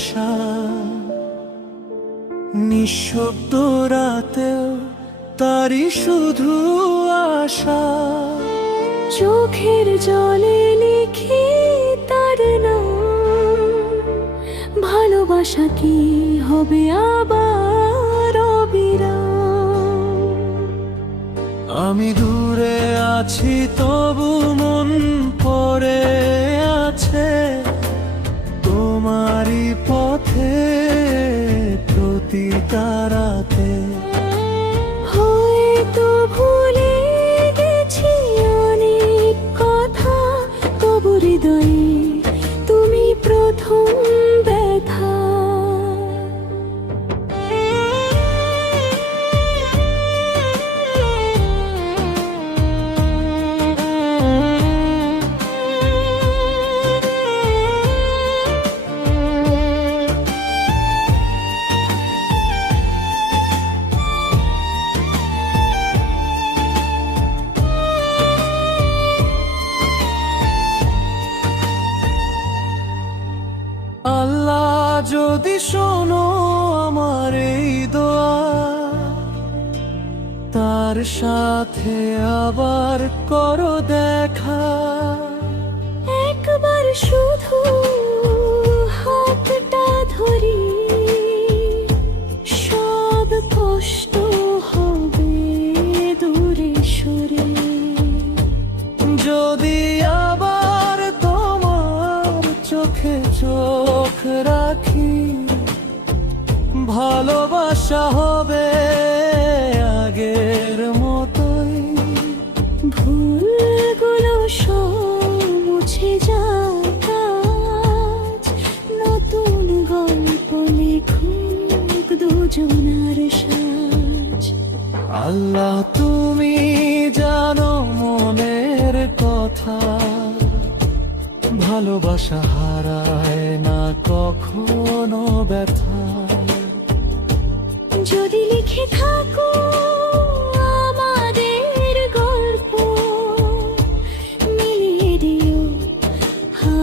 আশা, নিঃশব্দ রাতেও তারই শুধু আশা। চোখের জলে লিখি তার নাম, ভালোবাসা কি হবে আবার অবিরাম। আমি দূরে আছি তবু মন পড়ে আছে তোমারই পথে প্রতিটা রাতে। হয়তো ভুলে গেছি অনেক কথা, তবু হৃদয়ে তুমি প্রথম ব্যথা। আল্লাহ যদি শোনো আমার এই দোয়া, তার সাথে আবার করো দেখা। একবার শুধু হাতটা ধরি, সব কষ্ট হবে দূরে সরে। যদি আবার তোমার চোখে চোখ রাখি, ভালোবাসা হবে আগের মতোই। ভুলগুলো সব মুছে যাক আজ, নতুন গল্প লিখুক দুজনার সাজ। আল্লাহ তুমি জানো মনের কথা, ভালোবাসা হারায় না কখনো ব্যথা। যদি লিখে থাকো আমাদের গল্প, মিলিয়ে দিও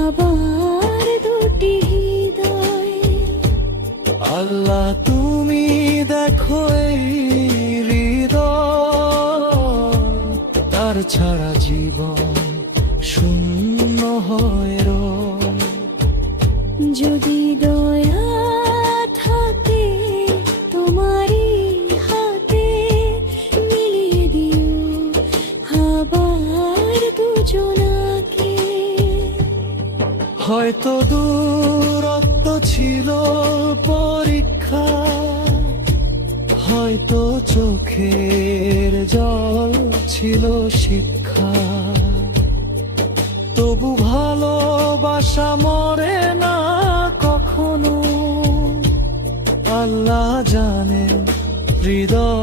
আবার দুটি হৃদয়। আল্লাহ তুমি দেখো এই হৃদয়, তার ছাড়া জীবন শূন্য হয় রয়। যদি দয়া থাকে তোমারই হাতে, মিলিয়ে দিও আবার দুজনাকে। হয়তো দূরত্ব ছিল পরীক্ষা, হয়তো চোখের জল ছিল শিক্ষা। তবু ভালোবাসা মরে না কখনো, আল্লাহ জানে হৃদয়